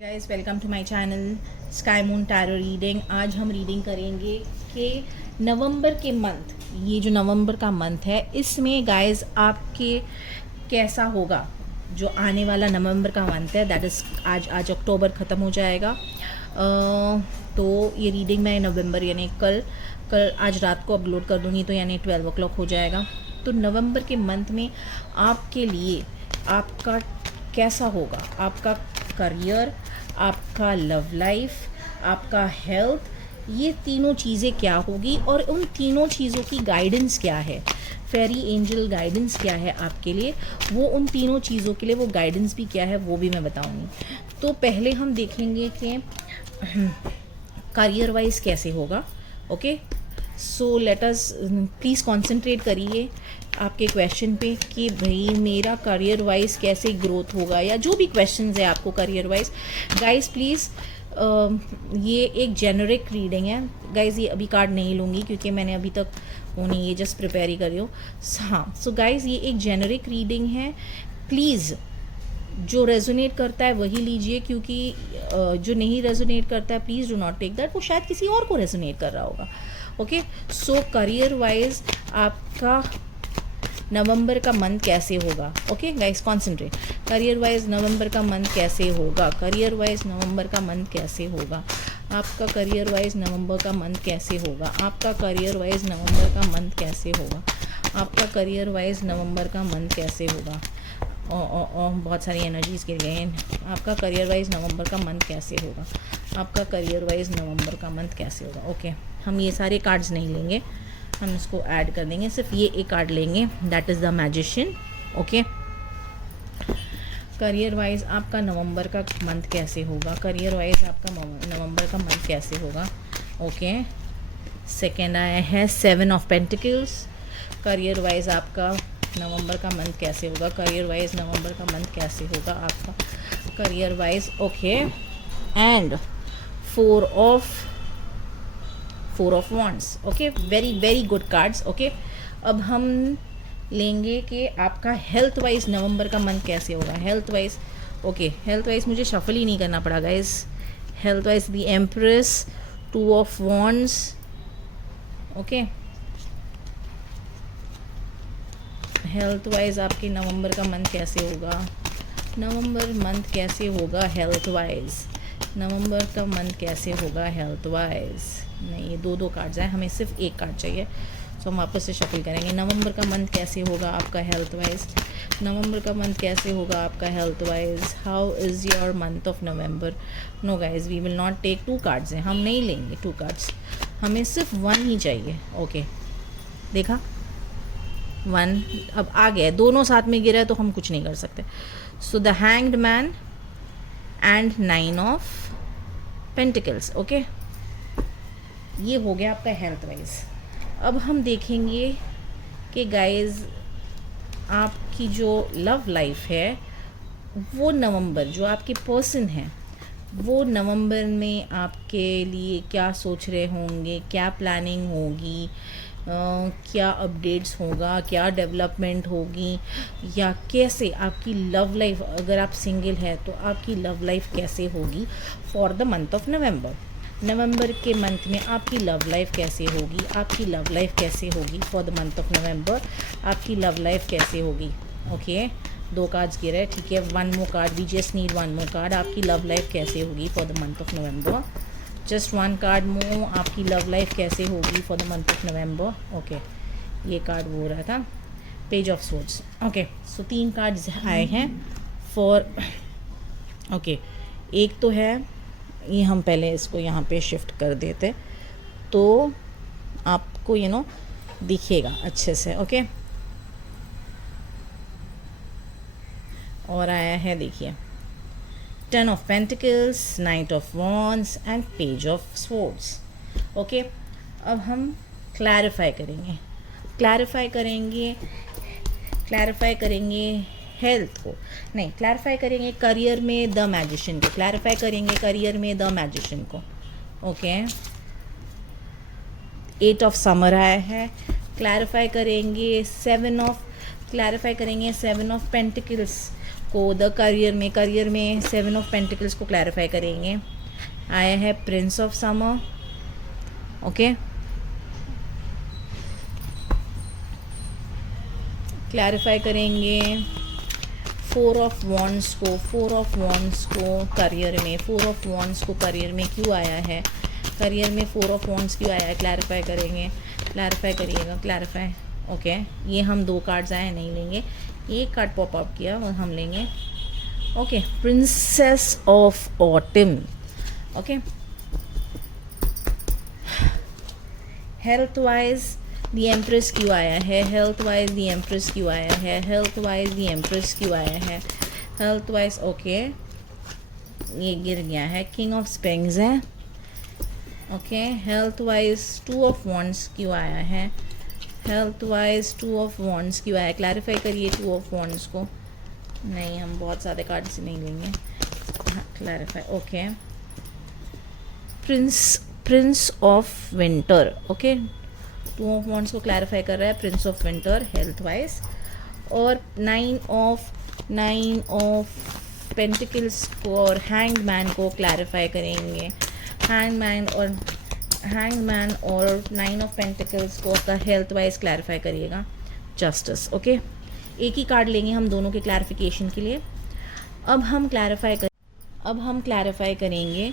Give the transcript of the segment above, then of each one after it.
Guys welcome to my channel sky moon tarot reading. आज हम reading करेंगे कि नवंबर के मंथ, ये जो नवंबर का मंथ है इसमें गाइस आपके कैसा होगा। जो आने वाला नवंबर का मंथ है दैट इज़ आज अक्टूबर ख़त्म हो जाएगा। तो ये रीडिंग मैं नवंबर यानी कल आज रात को अपलोड कर दूँगी, तो यानी 12 o'clock हो जाएगा। तो नवंबर के मंथ में आपके लिए आपका कैसा होगा, आपका करियर, आपका लव लाइफ, आपका हेल्थ, ये तीनों चीज़ें क्या होगी और उन तीनों चीज़ों की गाइडेंस क्या है, फेरी एंजल गाइडेंस क्या है आपके लिए, वो उन तीनों चीज़ों के लिए वो गाइडेंस भी क्या है वो भी मैं बताऊंगी। तो पहले हम देखेंगे कि करियर वाइज कैसे होगा। Okay, so let us please concentrate करिए आपके क्वेश्चन पे कि भाई मेरा करियर वाइज कैसे ग्रोथ होगा, या जो भी क्वेश्चंस है आपको करियर वाइज। गाइस प्लीज़ ये एक जेनरिक रीडिंग है गाइस, ये अभी कार्ड नहीं लूँगी क्योंकि मैंने अभी तक वो नहीं, ये जस्ट प्रिपेयर ही कर रही हूँ। हाँ, सो गाइस ये एक जेनरिक रीडिंग है। प्लीज़ जो रेजोनेट करता है वही लीजिए, क्योंकि जो नहीं रेजोनेट करता है please do not take that, वो शायद किसी और को रेजोनेट कर रहा होगा। ओके, सो करियर वाइज आपका नवंबर का मंथ कैसे होगा। Okay guys concentrate. Career wise नवंबर का मंथ कैसे होगा, करियर वाइज नवंबर का मंथ कैसे होगा, आपका करियर वाइज नवंबर का मंथ कैसे होगा, आपका करियर वाइज नवंबर का मंथ कैसे होगा, आपका करियर वाइज नवंबर का मंथ कैसे होगा। बहुत सारी एनर्जीज गिर गए हैं। आपका करियर वाइज नवंबर का मंथ कैसे होगा, आपका करियर वाइज नवंबर का मंथ कैसे होगा। ओके, हम ये सारे कार्ड्स नहीं लेंगे, हम इसको ऐड कर देंगे, सिर्फ ये एक कार्ड लेंगे that is the magician. Okay, career wise आपका नवंबर का मंथ कैसे होगा, करियर वाइज आपका नवंबर का मंथ कैसे होगा। ओके, सेकेंड आया है 7 ऑफ पेंटिकल्स। करियर वाइज आपका नवंबर का मंथ कैसे होगा, करियर वाइज नवंबर का मंथ कैसे होगा आपका career wise. Okay, and 4 of wands. Okay, very very good cards. Okay, अब हम लेंगे कि आपका हेल्थ वाइज नवंबर का मंथ कैसे होगा। Health wise, okay, health wise मुझे शफल ही नहीं करना पड़ा guys. Health wise the empress, 2 of wands. Okay, health wise आपके नवंबर का मंथ कैसे होगा, नवंबर मंथ कैसे होगा हेल्थ वाइज, नवंबर का मंथ कैसे होगा हेल्थ वाइज। नहीं, ये दो कार्ड्स हैं, हमें सिर्फ एक कार्ड चाहिए, तो हम वापस से शफल करेंगे। नवंबर का मंथ कैसे होगा आपका हेल्थ वाइज, नवंबर का मंथ कैसे होगा आपका health wise. How is your month of November. No guys, we will not take 2 cards हैं, हम नहीं लेंगे 2 कार्ड्स, हमें सिर्फ 1 ही चाहिए। ओके, देखा 1 अब आ गया, दोनों साथ में गिरा है तो हम कुछ नहीं कर सकते। So the hanged man and 9 of pentacles. Okay, ये हो गया आपका हेल्थ वाइज। अब हम देखेंगे कि गाइज आपकी जो लव लाइफ है वो नवंबर, जो आपके पर्सन हैं वो नवंबर में आपके लिए क्या सोच रहे होंगे, क्या प्लानिंग होगी, क्या अपडेट्स होगा, क्या डेवलपमेंट होगी, या कैसे आपकी लव लाइफ, अगर आप सिंगल है तो आपकी लव लाइफ कैसे होगी for the month of November. नवंबर के मंथ में आपकी लव लाइफ कैसे होगी, आपकी लव लाइफ कैसे होगी फॉर द मंथ ऑफ नवंबर, आपकी लव लाइफ कैसे होगी। ओके, 2 कार्ड्स गिरे, ठीक है, 1 more card, we just need 1 more card. आपकी लव लाइफ कैसे होगी for the month of November, just 1 card more. आपकी लव लाइफ कैसे होगी for the month of November. Okay, ये कार्ड वो रहा था, page of swords. Okay, so 3 cards आए हैं फॉर। ओके, एक तो है ये, हम पहले इसको यहाँ पे शिफ्ट कर देते तो आपको दिखेगा अच्छे से। ओके, और आया है देखिए 10 of pentacles, 9 of wands and page of swords. Okay, अब हम क्लैरिफाई करेंगे हेल्थ को, नहीं क्लैरिफाई करेंगे करियर में द मैजिशियन को, क्लैरिफाई करेंगे करियर में द मैजिशियन को। ओके, 8 ऑफ समर आया है, क्लैरिफाई करेंगे 7 ऑफ पेंटिकल्स आपको द करियर में 7 ऑफ पेंटिकल्स को क्लैरिफाई करेंगे। आया है Prince of summer, okay, clarify करेंगे 4 ऑफ वॉन्ड्स को करियर में, 4 ऑफ वॉन्ड्स को करियर में क्यों आया है, करियर में 4 ऑफ वॉन्ड्स क्यों आया है, क्लैरिफाई करेंगे, क्लैरिफाई करिएगा, क्लैरिफाई, ओके। ये हम 2 कार्ड्स आए नहीं लेंगे, एक कार्ड पॉप अप किया वो हम लेंगे, okay. Princess of autumn, okay. Health wise the empress क्यों आया है, हेल्थ वाइज द एम्प्रेस क्यों आया है, हेल्थ वाइज द एम्प्रेस क्यों आया है, हेल्थ वाइज, ओके। ये गिर गया है, किंग ऑफ स्प्रिंग्स है, okay. Health wise 2 of wands क्यों आया है, हेल्थ वाइज 2 ऑफ वॉन्ड्स क्यों आया, क्लैरिफाई करिए 2 ऑफ वॉन्ड्स को। नहीं, हम बहुत ज़्यादा कार्ड्स नहीं लेंगे, हाँ, clarify, okay. Prince of winter, okay, 2 of wands को क्लैरिफाई कर रहा है Prince of winter health wise. और 9 ऑफ पेंटिकल्स को और हैंग्ड मैन को क्लैरिफाई करेंगे, हैंगमैन और 9 ऑफ पेंटिकल्स को का हेल्थ वाइज क्लैरिफाई करिएगा, जस्टिस, ओके। एक ही कार्ड लेंगे हम दोनों के क्लैरिफिकेशन के लिए। अब हम क्लैरिफाई करेंगे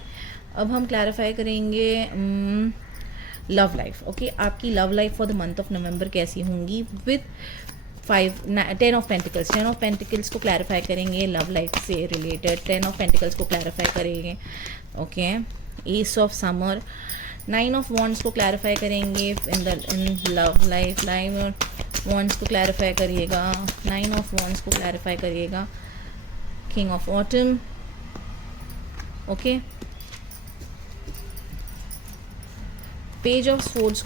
लव लाइफ, ओके। आपकी love life for the month of नवंबर कैसी होंगी with 10 of pentacles, 10 of pentacles को क्लैरिफाई करेंगे लव लाइफ से रिलेटेड, 10 ऑफ पेंटिकल्स को क्लैरिफाई करेंगे, okay. S of summer, 9 of wands को क्लैरिफाई करेंगे इन लव लाइफ, 9 वॉन्ड्स को क्लैरिफाई करिएगा, 9 ऑफ वॉन्ड्स को क्लैरिफाई करिएगा, king of autumn, okay. Page of swords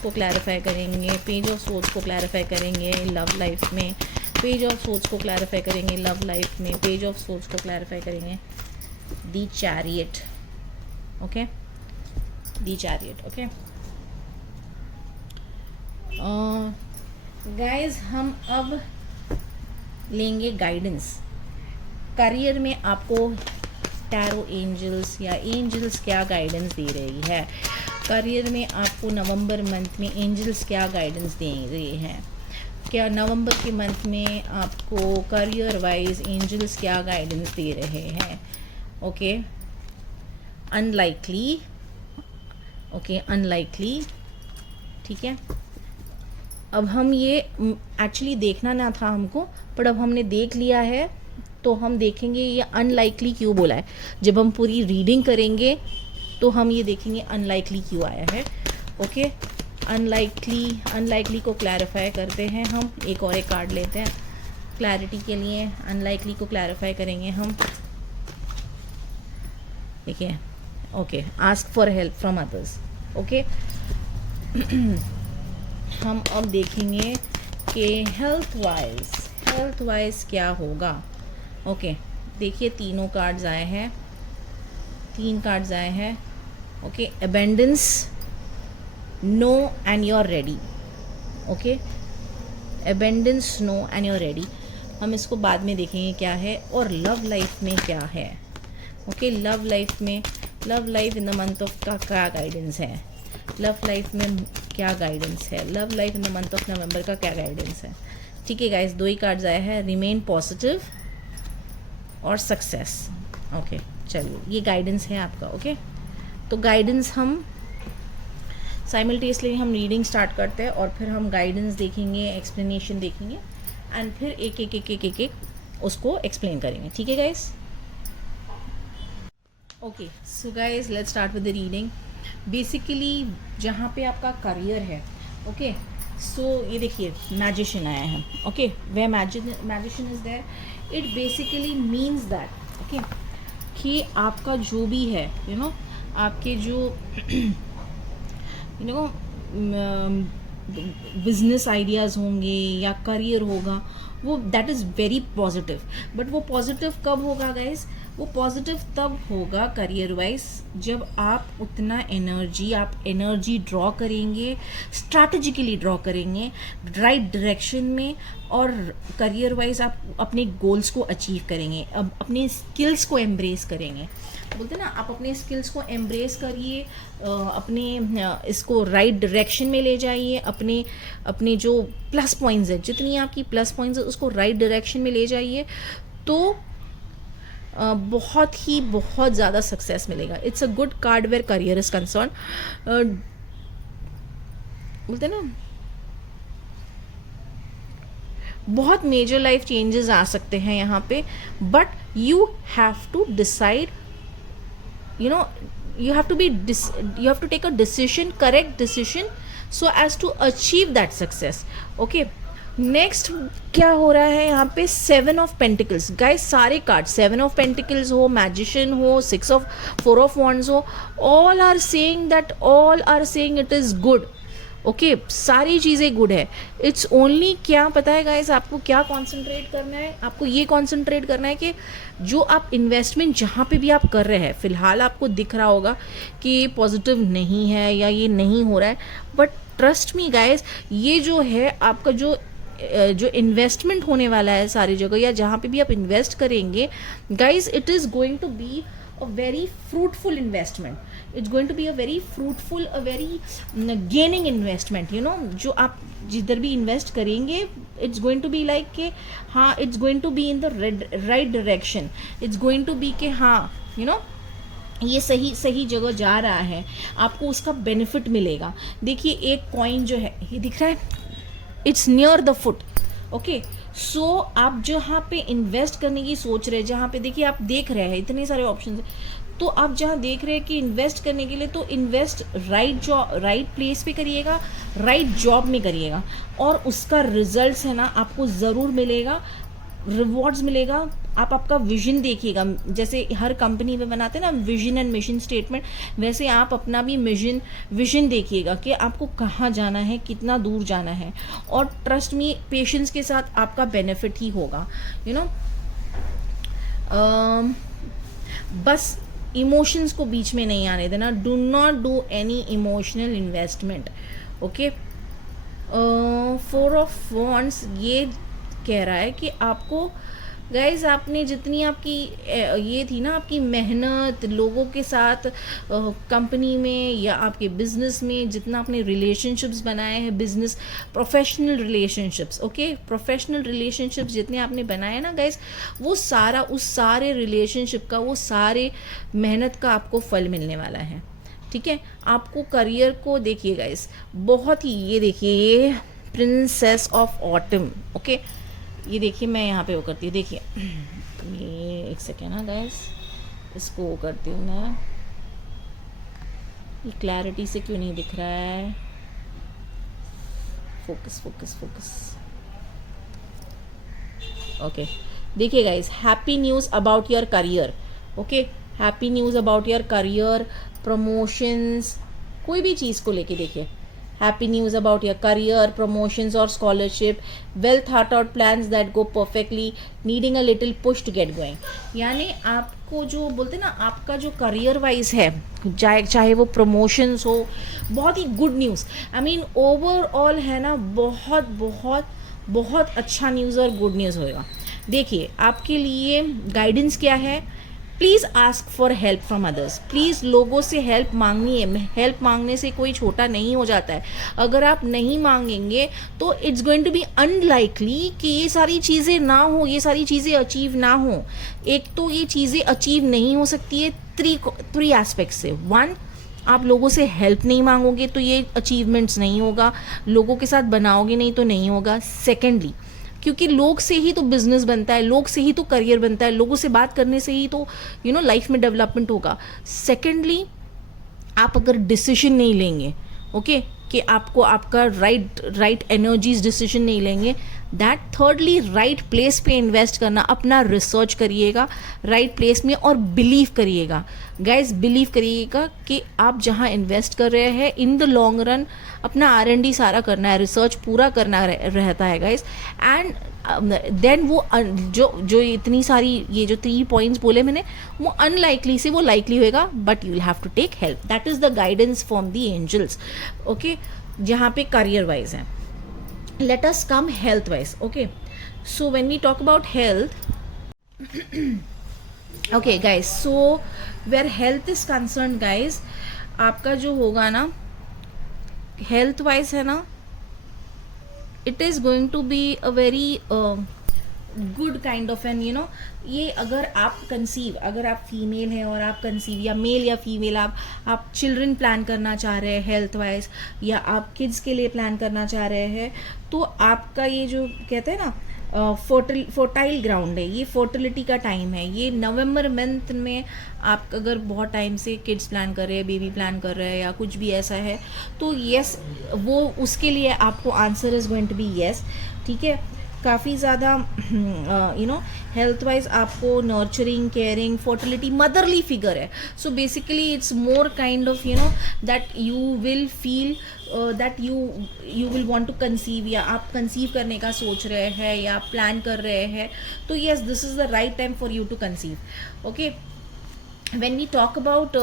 को क्लैरिफाई करेंगे, पेज ऑफ स्वॉर्ड्स को क्लैरिफाई करेंगे लव लाइफ में, पेज ऑफ स्वॉर्ड्स को क्लैरिफाई करेंगे लव लाइफ में, पेज ऑफ स्वॉर्ड्स को क्लैरिफाई करेंगे the chariot, okay, the chariot, okay. Guys, हम अब लेंगे गाइडेंस। करियर में आपको टैरो एंजल्स या एंजल्स क्या गाइडेंस दे रही है, करियर में आपको नवंबर मंथ में एंजल्स क्या गाइडेंस दे रही हैं, क्या नवंबर के मंथ में आपको करियर वाइज एंजल्स क्या गाइडेंस दे रहे हैं, ओके। अनलाइकली, ओके, अनलाइकली, ठीक है। अब हम ये एक्चुअली देखना ना था हमको, पर अब हमने देख लिया है तो हम देखेंगे ये अनलाइकली क्यों बोला है। जब हम पूरी रीडिंग करेंगे तो हम ये देखेंगे अनलाइकली क्यों आया है, ओके। अनलाइकली को क्लैरिफाई करते हैं हम, एक कार्ड लेते हैं क्लैरिटी के लिए, अनलाइकली को क्लैरिफाई करेंगे हम, देखिए, okay. Ask for help from others, okay. हम अब देखेंगे कि हेल्थ वाइज क्या होगा, ओके। देखिए 3 कार्ड्स आए हैं, 3 कार्ड्स आए हैं, okay. Abundance, no and you are ready, okay. Abundance, no and you are ready, हम इसको बाद में देखेंगे क्या है। और लव लाइफ में क्या है, okay. Love life in the month of का क्या गाइडेंस है, लव लाइफ में क्या गाइडेंस है, love life in the month of नवंबर का क्या गाइडेंस है, ठीक है गाइस। 2 ही कार्ड्स आए हैं, रिमेन पॉजिटिव और सक्सेस, ओके। चलिए, ये गाइडेंस है आपका, ओके। तो गाइडेंस हम साइमल्टेनियसली हम रीडिंग स्टार्ट करते हैं और फिर हम गाइडेंस देखेंगे, एक्सप्लेनेशन देखेंगे एंड फिर एक उसको एक्सप्लेन करेंगे, ठीक है guys. Okay, so guys let's start with the reading. Basically जहाँ पे आपका करियर है, ओके, सो ये देखिए मैजिशियन आया है, okay. The magician is there, it basically means that, okay, कि आपका जो भी है, यू नो, आपके जो यू नो बिजनेस आइडियाज़ होंगे या करियर होगा, वो that is very positive. But वो पॉजिटिव कब होगा गाइस, वो पॉजिटिव तब होगा करियर वाइज जब आप उतना एनर्जी, आप एनर्जी ड्रॉ करेंगे, स्ट्रैटेजिकली ड्रॉ करेंगे राइट डायरेक्शन में, और करियर वाइज आप अपने गोल्स को अचीव करेंगे, अब अपने स्किल्स को एम्ब्रेस करेंगे। बोलते हैं ना, आप अपने स्किल्स को एम्ब्रेस करिए, अपने इसको राइट डायरेक्शन में ले जाइए, अपने अपने जो प्लस पॉइंट्स है, जितनी आपकी प्लस पॉइंट्स है उसको राइट डायरेक्शन में ले जाइए, तो बहुत ज़्यादा सक्सेस मिलेगा। It's a good card where career is concern. बोलते हैं ना, बहुत मेजर लाइफ चेंजेस आ सकते हैं यहाँ पे, but you have to decide, you know, you have to take a decision, correct decision, so as to achieve that success. Okay, next क्या हो रहा है यहाँ पे, 7 ऑफ पेंटिकल्स। गाइस सारे कार्ड, 7 ऑफ पेंटिकल्स हो, मैजिशियन हो, 4 ऑफ वॉन्ड्स हो, all are saying it is good. Okay, सारी चीज़ें गुड है। इट्स ओनली क्या पता है गाइस, आपको क्या कॉन्सेंट्रेट करना है, आपको ये कॉन्सेंट्रेट करना है कि जो आप इन्वेस्टमेंट जहाँ पे भी आप कर रहे हैं, फिलहाल आपको दिख रहा होगा कि ये पॉजिटिव नहीं है या ये नहीं हो रहा है, बट ट्रस्ट मी गाइस, ये जो है आपका जो इन्वेस्टमेंट होने वाला है सारी जगह, या जहाँ पे भी आप इन्वेस्ट करेंगे guys, it is going to be a very fruitful investment. It's going to be a very fruitful, a very gaining investment, you know, जो आप जिधर भी इन्वेस्ट करेंगे, it's going to be like कि हाँ, it's going to be in the right direction, it's going to be कि हाँ, you know, ये सही जगह जा रहा है, आपको उसका बेनिफिट मिलेगा। देखिए एक कॉइन जो है, ये दिख रहा है, it's near the foot. Okay, so आप जहाँ पे इन्वेस्ट करने की सोच रहे हैं, जहाँ पे देखिए आप देख रहे हैं इतने सारे ऑप्शन, तो आप जहाँ देख रहे हैं कि इन्वेस्ट करने के लिए, तो इन्वेस्ट राइट प्लेस पे करिएगा, राइट जॉब में करिएगा, और उसका रिजल्ट्स है ना आपको ज़रूर मिलेगा, रिवॉर्ड्स मिलेगा। आप आपका विजन देखिएगा, जैसे हर कंपनी में बनाते हैं ना विजन एंड मिशन स्टेटमेंट, वैसे आप अपना भी विजन देखिएगा कि आपको कहाँ जाना है, कितना दूर जाना है, और ट्रस्ट मी, पेशेंस के साथ आपका बेनिफिट ही होगा, यू नो। बस इमोशंस को बीच में नहीं आने देना, do not do any emotional investment. Okay, 4 of wands ये कह रहा है कि आपको गाइज, आपने जितनी आपकी ये थी ना, आपकी मेहनत लोगों के साथ, कंपनी में या आपके बिजनेस में, जितना आपने रिलेशनशिप्स बनाए हैं, business professional relationships, okay, professional relationships जितने आपने बनाए ना गाइज, वो सारा, उस सारे रिलेशनशिप का, वो सारे मेहनत का आपको फल मिलने वाला है। ठीक है, आपको करियर को देखिए गाइज, बहुत ही, ये देखिए, ये प्रिंसेस ऑफ ऑटम। ओके, ये देखिए, मैं यहाँ पे वो करती हूँ, देखिए ये एक सेकेंड ना गाइस, इसको वो करती हूँ मैं, ये क्लैरिटी से क्यों नहीं दिख रहा है, फोकस फोकस फोकस। ओके, देखिए guys, happy news about your career. Okay, happy news about your career, promotions, कोई भी चीज़ को लेके देखिए, happy news about your career, promotions और scholarship, well thought out plans that go perfectly, needing a little push to get going. यानी आपको जो बोलते हैं ना, आपका जो करियर वाइज है, चाहे वो प्रमोशंस हो, बहुत ही good news, I mean overall है ना, बहुत बहुत बहुत अच्छा न्यूज़ और गुड न्यूज़ होगा। देखिए आपके लिए गाइडेंस क्या है, please ask for help from others. Please लोगों से हेल्प मांगनी है, हेल्प मांगने से कोई छोटा नहीं हो जाता है। अगर आप नहीं मांगेंगे तो it's going to be unlikely कि ये सारी चीज़ें ना हो, ये सारी चीज़ें अचीव ना हो। एक तो ये चीज़ें अचीव नहीं हो सकती है थ्री एस्पेक्ट से। 1, आप लोगों से हेल्प नहीं मांगोगे तो ये अचीवमेंट्स नहीं होगा, लोगों के साथ बनाओगे नहीं तो नहीं होगा। सेकेंडली, क्योंकि लोग से ही तो बिजनेस बनता है, लोग से ही तो करियर बनता है, लोगों से बात करने से ही तो लाइफ में डेवलपमेंट होगा। सेकेंडली, आप अगर डिसीजन नहीं लेंगे, ओके, कि आपको आपका राइट एनर्जीज डिसीजन नहीं लेंगे, दैट थर्डली, राइट प्लेस पे इन्वेस्ट करना, अपना रिसर्च करिएगा राइट प्लेस में, और बिलीव करिएगा गाइज, बिलीव करिएगा कि आप जहाँ इन्वेस्ट कर रहे हैं, इन द लॉन्ग रन अपना R&D सारा करना है, रिसर्च पूरा करना रहता है गाइज, एंड देन वो जो जो इतनी सारी ये जो 3 पॉइंट्स बोले मैंने, वो अनलाइकली से वो लाइकली होएगा, but you will have to take help. That is the guidance from the angels. Okay, जहाँ पे करियर वाइज है. Let us come health wise. Okay, so when we talk about health, okay guys, so where health is concern guys, आपका जो होगा ना health wise है ना, it is going to be a very good kind of an ये अगर आप conceive, अगर आप फीमेल हैं और आप कंसीव, या मेल या फीमेल, आप चिल्ड्रन प्लान करना चाह रहे हैं हेल्थ वाइज, या आप किड्स के लिए प्लान करना चाह रहे हैं, तो आपका ये जो कहते हैं ना फोर्टाइल ग्राउंड है, ये फर्टिलिटी का टाइम है. ये नवंबर मंथ में आप अगर बहुत टाइम से किड्स प्लान कर रहे हैं, बेबी प्लान कर रहे हैं, या कुछ भी ऐसा है, तो यस, वो उसके लिए आपको answer is going to be yes. ठीक है, काफ़ी ज़्यादा हेल्थ वाइज आपको nurturing, caring, fertility, motherly figure है. So basically it's more kind of that you will feel that you will want to conceive, या आप कंसीव करने का सोच रहे हैं या प्लान कर रहे हैं, तो yes, this is the right time for you to conceive. Okay, when we talk about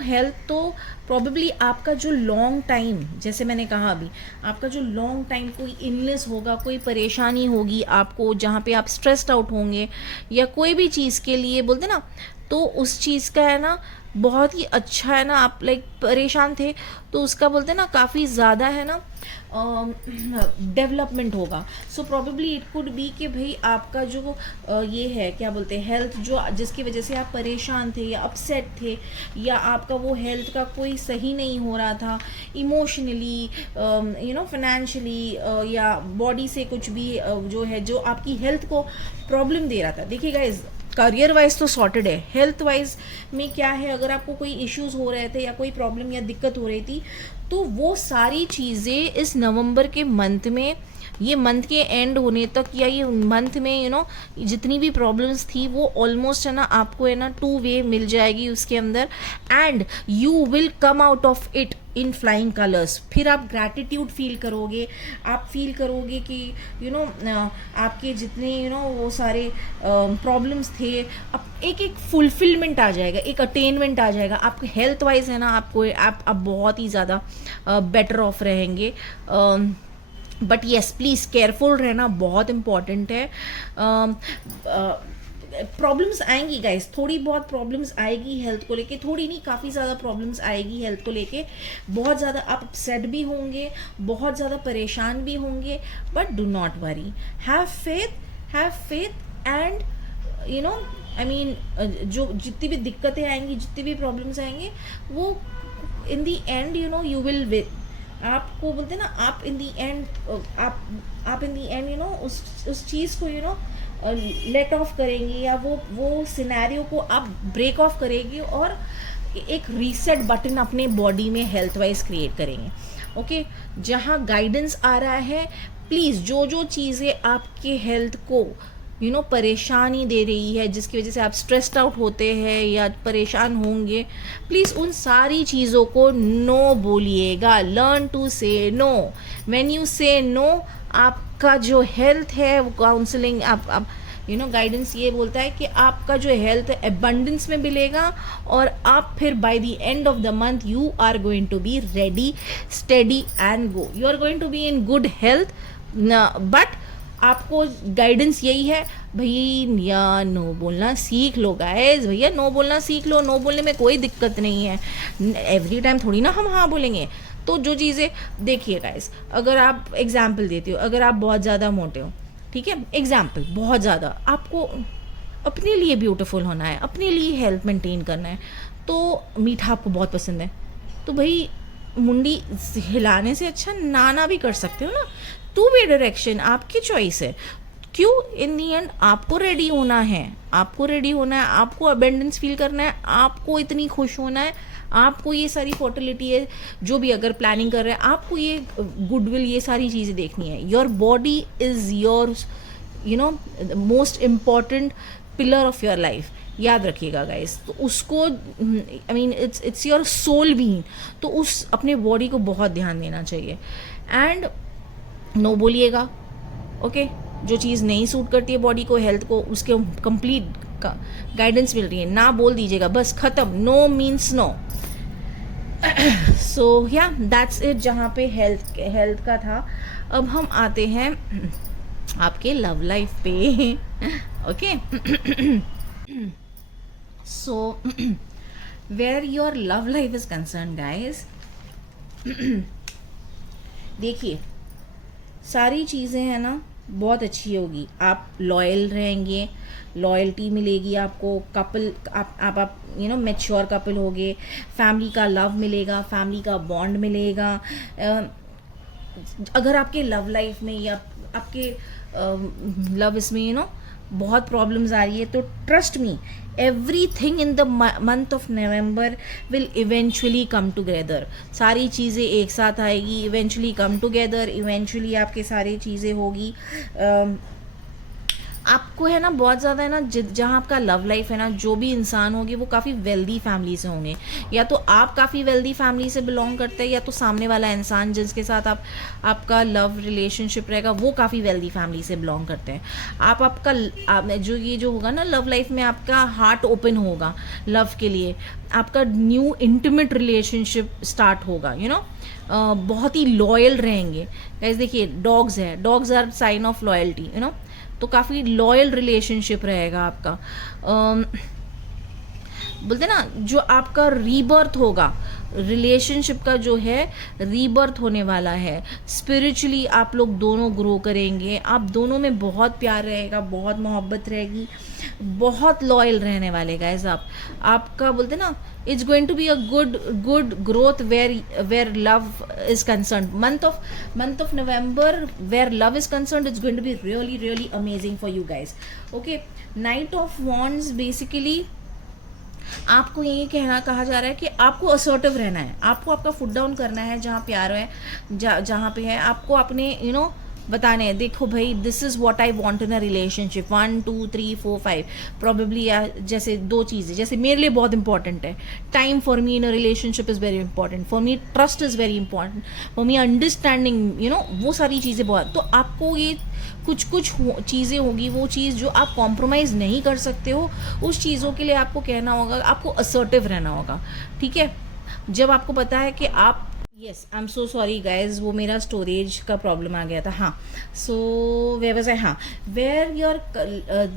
health, तो प्रॉबेबली आपका जो लॉन्ग टाइम, जैसे मैंने कहा अभी, आपका जो लॉन्ग टाइम कोई इलनेस होगा, कोई परेशानी होगी आपको, जहाँ पे आप स्ट्रेस्ड आउट होंगे, या कोई भी चीज़ के लिए बोलते ना, तो उस चीज़ का है ना बहुत ही अच्छा है ना, आप लाइक परेशान थे, तो उसका बोलते ना काफ़ी ज़्यादा है ना डेवलपमेंट होगा. सो प्रॉबेबली इट कुड बी कि भाई आपका जो ये है क्या बोलते हैं हेल्थ, जो जिसकी वजह से आप परेशान थे या अपसेट थे, या आपका वो हेल्थ का कोई सही नहीं हो रहा था इमोशनली, फाइनेंशियली, या बॉडी से कुछ भी जो है, जो आपकी हेल्थ को प्रॉब्लम दे रहा था. देखिए गाइज, करियर वाइज तो सॉर्टेड है, हेल्थ वाइज में क्या है, अगर आपको कोई इश्यूज हो रहे थे या कोई प्रॉब्लम या दिक्कत हो रही थी, तो वो सारी चीज़ें इस नवंबर के मंथ में, ये मंथ के एंड होने तक, या ये मंथ में जितनी भी प्रॉब्लम्स थी, वो ऑलमोस्ट है ना आपको है ना 2 वे मिल जाएगी उसके अंदर, and you will come out of it in flying colours. फिर आप ग्रैटिट्यूड फील करोगे, आप फील करोगे कि आपके जितने वो सारे प्रॉब्लम्स थे, अब एक एक फुलफिलमेंट आ जाएगा, एक अटेनमेंट आ जाएगा. आपके हेल्थ वाइज है ना आपको, आप बहुत ही ज़्यादा बेटर ऑफ रहेंगे. बट येस, प्लीज़ केयरफुल रहना बहुत इम्पॉर्टेंट है. प्रॉब्लम्स आएंगी गाइस, थोड़ी बहुत प्रॉब्लम्स आएगी हेल्थ को लेके, थोड़ी नहीं काफ़ी ज़्यादा प्रॉब्लम्स आएगी हेल्थ को लेके. बहुत ज़्यादा आप अपसेट भी होंगे, बहुत ज़्यादा परेशान भी होंगे, but do not worry, have faith and I mean जो जितनी भी दिक्कतें आएंगी, जितनी भी प्रॉब्लम्स आएंगे, वो इन दी एंड यू विल विन. आपको बोलते हैं ना, आप इन दी एंड आप इन दी एंड उस चीज़ को लेट ऑफ करेंगे, या वो सिनेरियो को आप ब्रेक ऑफ करेंगे, और एक रीसेट बटन अपने बॉडी में हेल्थ वाइज क्रिएट करेंगे. ओके, जहाँ गाइडेंस आ रहा है, प्लीज़ जो चीज़ें आपके हेल्थ को परेशानी दे रही है, जिसकी वजह से आप स्ट्रेस्ड आउट होते हैं या परेशान होंगे, प्लीज़ उन सारी चीज़ों को नो बोलिएगा. लर्न टू से नो. व्हेन यू से नो, आपका जो हेल्थ है वो काउंसलिंग आप गाइडेंस ये बोलता है कि आपका जो हेल्थ एबंडेंस में मिलेगा, और आप फिर by the end of the month you are going to be ready, steady and go. You are going to be in good health. But आपको गाइडेंस यही है, भैया नो बोलना सीख लो गाइस, भैया नो बोलना सीख लो. नो बोलने में कोई दिक्कत नहीं है, एवरी टाइम थोड़ी ना हम हाँ बोलेंगे. तो जो चीज़ें, देखिए गाइस, अगर आप एग्जाम्पल देती हो, अगर आप बहुत ज़्यादा मोटे हो, ठीक है, एग्जाम्पल, बहुत ज़्यादा आपको अपने लिए ब्यूटीफुल होना है, अपने लिए हेल्थ मेंटेन करना है, तो मीठा आपको बहुत पसंद है, तो भाई मुंडी हिलाने से अच्छा नाना भी कर सकते हो ना. टू वे डायरेक्शन, आपकी चॉइस है. क्यों? इन दी एंड आपको रेडी होना है, आपको अबेंडेंस फील करना है, आपको इतनी खुश होना है, आपको ये सारी फर्टिलिटी है, जो भी अगर प्लानिंग कर रहे हैं, आपको ये गुडविल, ये सारी चीज़ें देखनी है. Your body is your most important pillar of your life. याद रखिएगा गाइस. तो उसको I mean it's your soul being, तो उस अपने बॉडी को बहुत ध्यान देना चाहिए. एंड नो बोलिएगा, ओके जो चीज़ नहीं सूट करती है बॉडी को, हेल्थ को, उसके कंप्लीट गाइडेंस मिल रही है। ना बोल दीजिएगा बस, खत्म, नो मीन्स नो। सो या दैट्स इट जहाँ पे हेल्थ का था। अब हम आते हैं आपके लव लाइफ पे। Okay so where your love life is concern guys, देखिए सारी चीज़ें हैं ना बहुत अच्छी होगी। आप लॉयल रहेंगे, लॉयल्टी मिलेगी आपको, कपल आप यू नो मैच्योर कपल होगे, फैमिली का लव मिलेगा, फैमिली का बॉन्ड मिलेगा। अगर आपके लव लाइफ में या आपके लव इसमें यू नो बहुत प्रॉब्लम्स आ रही है, तो trust me everything in the month of November will eventually come together. सारी चीज़ें एक साथ आएगी, इवेंचुअली कम टुगेदर, इवेंचुअली आपके सारी चीज़ें होगी। आपको है ना बहुत ज़्यादा है ना, जहाँ आपका लव लाइफ है ना, जो भी इंसान होंगे वो काफ़ी वेल्दी फैमिली से होंगे। या तो आप काफ़ी वेल्दी फैमिली से बिलोंग करते हैं, या तो सामने वाला इंसान जिसके साथ आपका लव रिलेशनशिप रहेगा वो काफ़ी वेल्दी फैमिली से बिलोंग करते हैं। आपका जो ये जो होगा ना लव लाइफ में, आपका हार्ट ओपन होगा लव के लिए, आपका न्यू इंटीमेट रिलेशनशिप स्टार्ट होगा, यू नो बहुत ही लॉयल रहेंगे। गाइस देखिए डॉग्स है, dogs are sign of loyalty, you know, तो काफ़ी लॉयल रिलेशनशिप रहेगा आपका। बोलते ना जो आपका रीबर्थ होगा रिलेशनशिप का, जो है रीबर्थ होने वाला है। स्पिरिचुअली आप लोग दोनों ग्रो करेंगे, आप दोनों में बहुत प्यार रहेगा, बहुत मोहब्बत रहेगी, बहुत लॉयल रहने वाले गाइस आपका बोलते ना it's going to be a good growth where love is concern. Month of November where love is concern, it's going to be really amazing for you guys. Okay knight of wands basically आपको ये कहा जा रहा है कि आपको assertive रहना है, आपको आपका फुट डाउन करना है जहाँ प्यार है, जहाँ पे है आपको अपने यू नो बताने हैं, देखो भाई this is what I want in a relationship, 1 2 3 4 5 probably, या जैसे दो चीज़ें जैसे मेरे लिए बहुत इंपॉर्टेंट है, time for me in a relationship is very important, for me trust is very important, for me understanding, you know वो सारी चीज़ें बहुत। तो आपको ये कुछ चीज़ें होगी, वो चीज़ जो आप कॉम्प्रोमाइज़ नहीं कर सकते हो, उस चीज़ों के लिए आपको कहना होगा, आपको असर्टिव रहना होगा। ठीक है, जब आपको पता है कि आप yes I am so sorry guys, वो मेरा स्टोरेज का प्रॉब्लम आ गया था। हाँ सो वेयर वाज आई, हाँ where your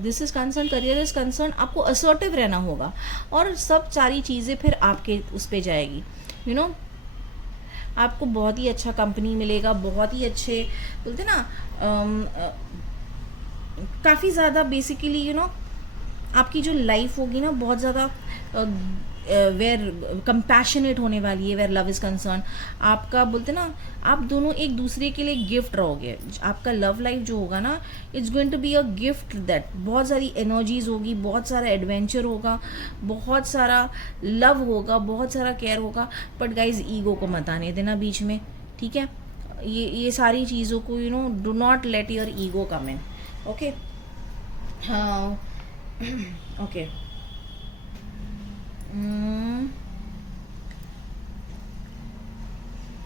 this is concern, career is concern, आपको असर्टिव रहना होगा और सब सारी चीज़ें फिर आपके उस पर जाएगी, यू नो आपको बहुत ही अच्छा कंपनी मिलेगा, बहुत ही अच्छे बोलते ना काफ़ी ज़्यादा बेसिकली यू नो आपकी जो लाइफ होगी ना बहुत ज़्यादा वेयर कंपैशनेट होने वाली है, वेयर लव इज़ कंसर्न। आपका बोलते ना आप दोनों एक दूसरे के लिए गिफ्ट रहोगे। आपका लव लाइफ जो होगा ना it's going to be a gift that, बहुत सारी एनर्जीज होगी, बहुत सारा एडवेंचर होगा, बहुत सारा लव होगा, बहुत सारा केयर होगा। बट गाइज ईगो को मत आने देना बीच में, ठीक है, ये सारी चीज़ों को you know do not let your ego come in. Okay हाँ ओके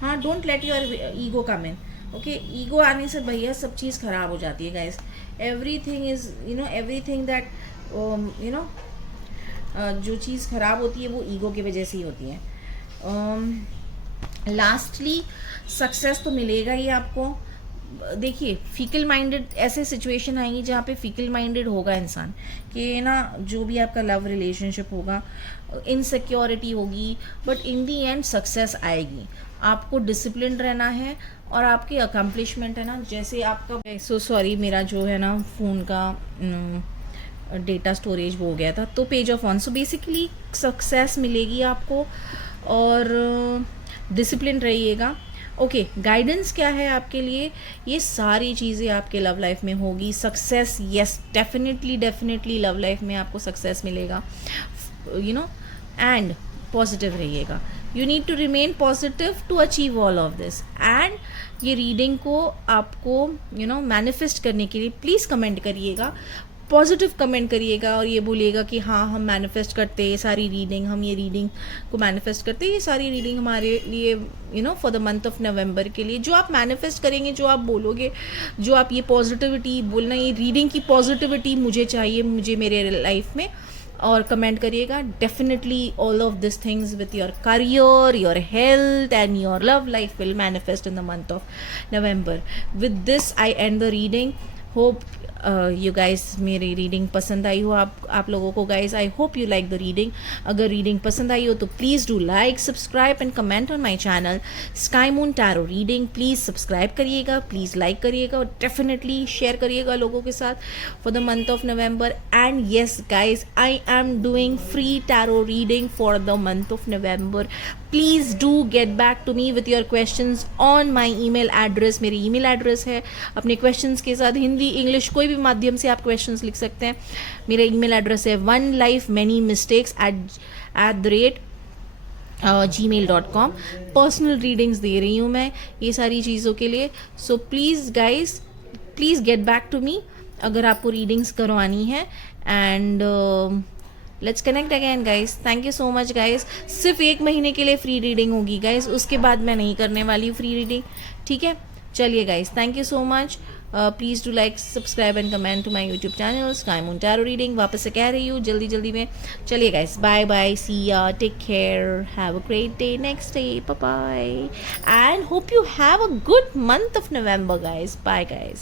हाँ don't let your ego come in. Okay ego आने से भैया सब चीज़ ख़राब हो जाती है guys. Everything is you know everything that you know जो चीज़ ख़राब होती है वो ईगो की वजह से ही होती है। लास्टली सक्सेस तो मिलेगा ही आपको। देखिए फीकल माइंडेड ऐसे सिचुएशन आएंगी जहाँ पे फीकल माइंडेड होगा इंसान कि ना जो भी आपका लव रिलेशनशिप होगा इनसिक्योरिटी होगी, but in the and success आएगी। आपको डिसिप्लिन रहना है और आपकी अकम्पलिशमेंट है ना, जैसे आपका सो सॉरी मेरा जो है ना फ़ोन का डेटा स्टोरेज वो हो गया था, तो page of on. So basically success मिलेगी आपको और डिसिप्लिन रहिएगा। ओके गाइडेंस क्या है आपके लिए, ये सारी चीज़ें आपके लव लाइफ में होगी। Success yes definitely love life में आपको सक्सेस मिलेगा, यू नो, एंड पॉजिटिव रहिएगा। You need to remain positive to achieve all of this. And ये रीडिंग को आपको यू नो मैनिफेस्ट करने के लिए प्लीज़ कमेंट करिएगा पॉजिटिव कमेंट करिएगा और ये बोलिएगा कि हाँ हम मैनिफेस्ट करते हैं ये सारी रीडिंग, हम ये रीडिंग को मैनिफेस्ट करते हैं, ये सारी रीडिंग हमारे लिए फॉर द मंथ ऑफ नवंबर के लिए। जो आप मैनिफेस्ट करेंगे, जो आप बोलोगे, जो आप ये पॉजिटिविटी बोलना, ये रीडिंग की पॉजिटिविटी मुझे चाहिए, मुझे मेरे लाइफ में, और कमेंट करिएगा। Definitely all of this things with your career, your health and your love life will manifest in the month of November. With this I and the reading. Hope you guys मेरी reading पसंद आई हो आप लोगों को। Guys I hope you like the reading. अगर reading पसंद आई हो तो please do like, subscribe and comment on my channel sky moon tarot reading. Please subscribe करिएगा, प्लीज़ लाइक करिएगा और डेफिनेटली शेयर करिएगा लोगों के साथ for the month of November. And yes guys, I am doing free tarot reading for the month of November. Please do get back to me with your questions on my email address. मेरी email address है, अपने questions के साथ Hindi English कोई भी माध्यम से आप क्वेश्चंस लिख सकते हैं। मेरा ईमेल एड्रेस है onelifemanymistakes@gmail.com। पर्सनल रीडिंग्स दे रही हूँ मैं ये सारी चीज़ों के लिए। So please guys, please get back to me अगर आपको रीडिंग्स करवानी है। And let's connect again guys. Thank you so much guys. सिर्फ 1 महीने के लिए फ्री रीडिंग होगी गाइज, उसके बाद मैं नहीं करने वाली हूँ फ्री रीडिंग, ठीक है। चलिए guys, thank you so much. Please do like, subscribe and comment to my YouTube channel sky moon tarot Reading. वापस से कह रही हूँ जल्दी जल्दी में। चलिए guys, bye bye, see ya, take care, have a great day, next day, bye bye, and hope you have a good month of November guys. Bye guys.